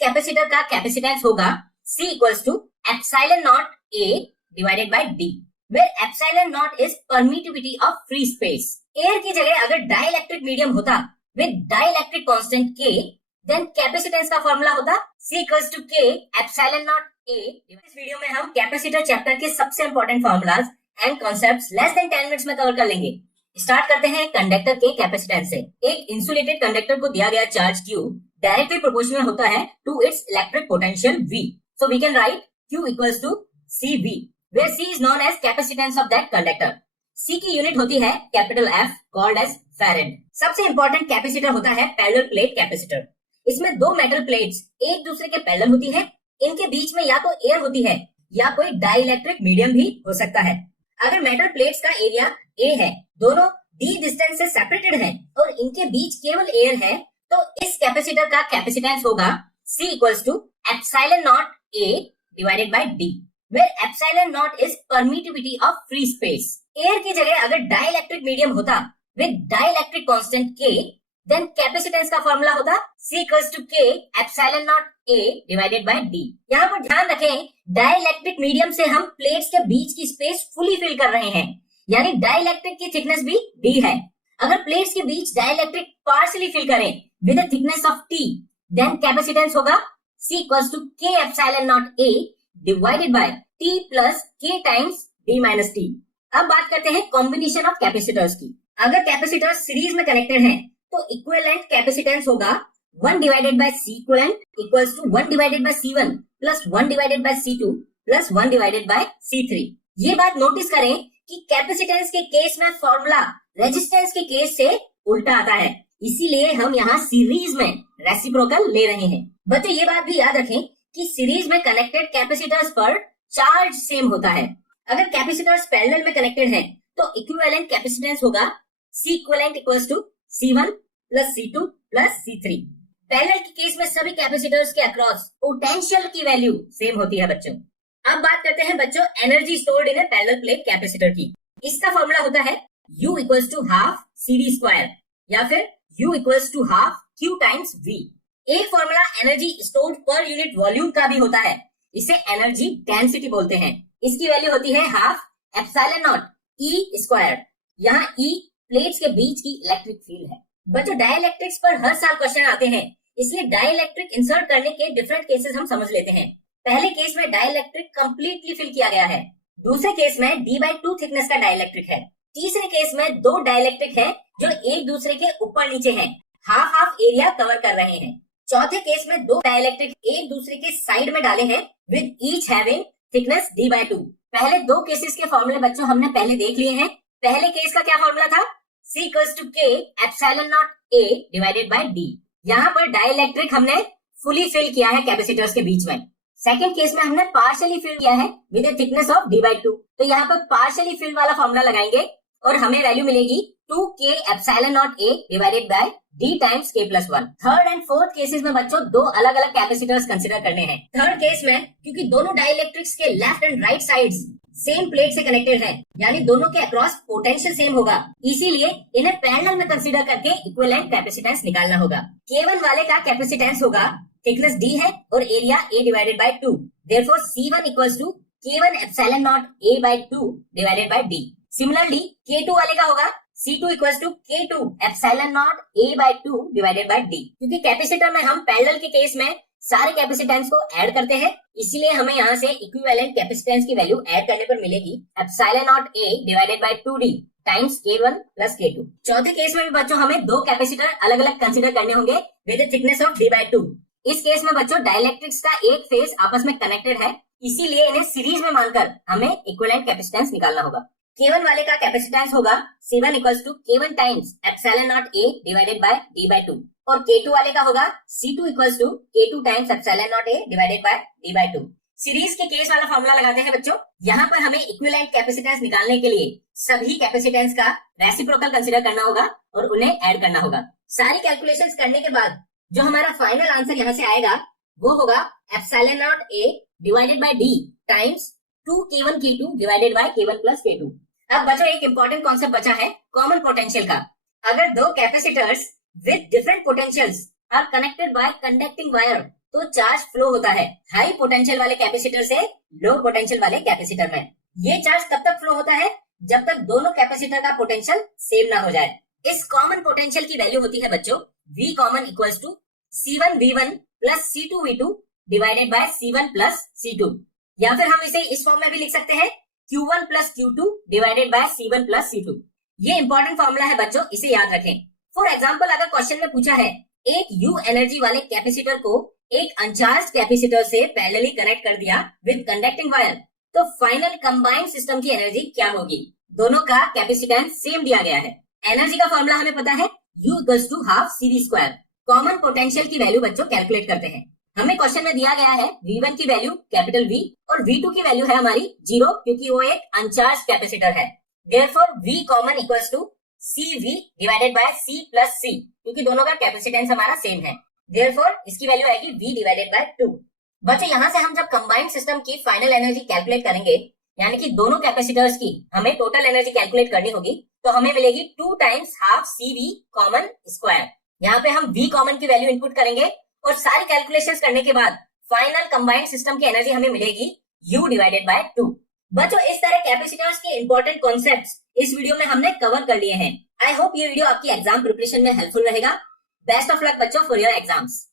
Capacitor का capacitance होगा C equals to epsilon naught A divided by D, where epsilon naught is permittivity of free space. Air की जगह अगर dielectric medium होता with dielectric constant K, then capacitance का formula होता C equals to K epsilon naught A। इस video में हम capacitor chapter के सबसे important formulas and concepts less than 10 minutes में कवर कर लेंगे। स्टार्ट करते हैं कंडक्टर के कैपेसिटेंस से। एक इंसुलेटेड कंडक्टर को दिया गया चार्ज Q डायरेक्टली प्रोपोर्शनल होता है to its electric potential V। So we can write Q equals to CV, where C is known as capacitance of that conductor. C की unit होती है capital F called as farad. सबसे important capacitor होता है parallel plate capacitor. इसमें दो metal plates एक दूसरे के पैरेलल होती है। इनके बीच में या तो एयर होती है या कोई डाइलेक्ट्रिक मीडियम भी हो सकता है। अगर मेटल प्लेट्स का एरिया A है, दोनों D डिस्टेंस से सेपरेटेड हैं और इनके बीच केवल एयर है, तो इस कैपेसिटर का कैपेसिटेंस होगा C equals to epsilon naught A divided by D, where epsilon naught is permittivity of free space. Air की जगह अगर डाइलेक्ट्रिक मीडियम होता with dielectric constant K, then capacitance का फॉर्मूला होता C equals to K epsilon naught A divided by D। यहाँ पर ध्यान रखें, डाइलेक्ट्रिक मीडियम से हम प्लेट्स के बीच की स्पेस फुली फिल कर रहे हैं, यानी डाइलेक्ट्रिक की थिकनेस भी D है। अगर प्लेट्स के बीच डाइलेक्ट्रिक पार्शियली फिल करें with a thickness of T, then capacitance होगा C equals to K epsilon naught A divided by T plus K times D minus T। अब बात करते हैं कॉम्बिनेशन ऑफ कैपेसिटर्स की। अगर कैपेसिटर्स सीरीज में connected हैं, तो इक्विवेलेंट कैपेसिटेंस होगा 1 divided by C equivalent equals to 1 divided by C1 plus 1 divided by C2 plus 1 divided by C3। ये बात नोटिस करें कि कैपेसिटेंस के केस में फॉर्मूला रेजिस्टेंस के केस से उल्टा आता है, इसीलिए हम यहाँ सीरीज में रेसिप्रोकल ले रहे हैं। बच्चों ये बात भी याद रखें कि सीरीज में कनेक्टेड कैपेसिटर्स पर चार्ज सेम होता है। अगर कैपेसिटर्स पैरेलल में कनेक्टेड हैं, तो इक्विवेलेंट कैपेसिटेंस होगा C equivalent equals to C1 plus C2 plus C3। Parallel के केस में सभी कैपेसिटर्स के अक्रॉस पोटेंशियल की वैल्यू सेम होती है बच्चों। अब बात करते हैं बच्चों energy stored in a parallel plate capacitor की। इसका फॉर्मूला होता है U equals to half CD square या फिर U equals to half Q times V। एक formula energy stored per unit volume का भी होता है, इसे एनर्जी डेंसिटी बोलते हैं। इसकी वैल्यू होती है half epsilon not E square. यहाँ E प्लेट्स के बीच की इलेक्ट्रिक फील्ड है। बच्चों डाइलेक्ट्रिक्स पर हर साल क्वेश्चन आते हैं, इसलिए डाइलेक्ट्रिक इंसर्ट करने के डिफरेंट केसेस हम समझ लेते हैं। पहले केस में डाइलेक्ट्रिक कंप्लीटली फिल किया गया है, दूसरे केस में D/2 थिकनेस का डाइलेक्ट्रिक है, तीसरे केस में दो डाइलेक्ट्रिक है जो एक दूसरे के ऊपर नीचे हैं, हाफ हाफ एरिया कवर कर रहे हैं। चौथे केस में दो डाइलेक्ट्रिक एक दूसरे के साइड में डाले हैं with each having thickness D/2। पहले दो केसेस के फॉर्मूले बच्चों हमने पहले देख लिए हैं। पहले केस का क्या फॉर्मूला था? C equals to K epsilon naught A divided by D। यहाँ पर डाइलेक्ट्रिक हमने फुली फिल किया है कैपेसिटर्स के बीच में। सेकंड केस में हमने पार्शियली फिल किया है with A thickness of D/2, तो यहाँ पर पार्शियली फिल वाला फॉर्मूला लगाएंगे और हमें वैल्यू मिलेगी 2K epsilon naught A divided by D times K plus 1। Third and fourth cases में बच्चों दो अलग अलग कैपेसिटर्स कंसिडर करने हैं। थर्ड केस में क्योंकि दोनों डाइलेक्ट्रिक्स के left and right sides same plate से कनेक्टेड हैं, यानी दोनों के अक्रॉस पोटेंशियल सेम होगा, इसीलिए इन्हें पैरेलल में कंसीडर करके इक्विवेलेंट कैपेसिटेंस निकालना होगा। K1 वाले का कैपेसिटेंस होगा थिकनेस D है और area A divided by 2, therefore C1 equals to K1 epsilon naught A by 2 divided by D। Similarly K2 वाले का होगा C2 equals to K2 epsilon naught A by 2 divided by D। क्योंकि capacitor में हम parallel के case में सारे capacitance को ऐड करते हैं, इसीलिए हमें यहाँ से इक्विवेलेंट कैपेसिटेंस की वैल्यू ऐड करने पर मिलेगी epsilon naught A divided bye 2D times K1 plus K2। चौथे केस में भी बच्चों हमें दो कैपेसिटर अलग अलग कंसीडर करने होंगे विद थिकनेस ऑफ D/2। इस केस में बच्चों डाइलेक्ट्रिक्स का एक फेज आपस में कनेक्टेड है, इसीलिए इन्हें सीरीज में मानकर हमें इक्विवेलेंट कैपेसिटेंस निकालना होगा। K1 वाले का कैपेसिटेंस होगा C1 equals to K1 times epsilon naught A divided by D/2 और K2 वाले का होगा C2 equals to K2 times epsilon naught A divided by D/2। Series के केस वाला फॉर्मूला लगाते हैं बच्चों। यहाँ पर हमें इक्विवेलेंट कैपेसिटेंस निकालने के लिए सभी कैपेसिटेंस का रेसिप्रोकल कंसीडर करना होगा और उन्हें ऐड करना होगा। सारी कैलकुलेशंस करने के बाद जो हमारा फाइनल आंसर यहाँ से आएगा वो होगा epsilon naught A divided by D times 2K1 K2 divided by K1 plus K2। अब बच्चों एक इंपॉर्टेंट कॉन्सेप्ट बचा है कॉमन पोटेंशियल का। अगर दो capacitors with different potentials are connected by conducting wire, तो चार्ज फ्लो होता है हाई पोटेंशियल वाले कैपेसिटर से लो पोटेंशियल वाले कैपेसिटर में। ये चार्ज तब तक फ्लो होता है जब तक दोनों कैपेसिटर का पोटेंशियल सेम ना हो जाए। इस कॉमन पोटेंशियल की वैल्यू होती है बच्चों V common equals to C1V1 plus C2V2 divided by C1 plus C2, या फिर हम इसे इस फॉर्म में भी लिख सकते हैं Q1 plus Q2 divided by C1 plus C2। ये इंपॉर्टेंट फॉर्मूला है बच्चों, इसे याद रखें। फॉर एग्जाम्पल अगर क्वेश्चन में पूछा है एक U एनर्जी वाले कैपेसिटर को एक अनचार्ज कैपेसिटर से पैरेलली कनेक्ट कर दिया विद कंडक्टिंग वायर, तो फाइनल कंबाइंड सिस्टम की एनर्जी क्या होगी? दोनों का कैपेसिटेंस सेम दिया गया है। एनर्जी का फॉर्मूला हमें पता है U equals to half CV square. Common potential की वैल्यू बच्चों कैलकुलेट करते हैं। हमें क्वेश्चन में दिया गया है V1 की वैल्यू कैपिटल V और V2 की वैल्यू है हमारी 0 क्योंकि वो एक अनचार्ज कैपेसिटर है। Therefore V common equals to CV divided by C plus C, क्योंकि दोनों का कैपेसिटेंस हमारा सेम है। देयरफॉर इसकी वैल्यू आएगी V डिवाइडेड बाय 2। बच्चों यहाँ से हम जब कंबाइंड सिस्टम की फाइनल एनर्जी कैलकुलेट करेंगे, यानी कि दोनों कैपेसिटर्स की हमें टोटल एनर्जी कैलकुलेट करनी होगी, तो हमें मिलेगी 2 times half CV common square. यहाँ पे हम V कॉमन की वैल्यू इनपुट करेंगे और सारी कैलकुलेशंस करने के बाद फाइनल कंबाइंड सिस्टम की एनर्जी हमें मिलेगी U डिवाइडेड बाय 2। बच्चों इस तरह कैपेसिटर्स के इंपॉर्टेंट कॉन्सेप्ट्स इस वीडियो में हमने कवर कर लिए हैं। आई होप ये वीडियो आपकी एग्जाम प्रिपरेशन में हेल्पफुल रहेगा। बेस्ट ऑफ लक बच्चों फॉर योर एग्जाम्स।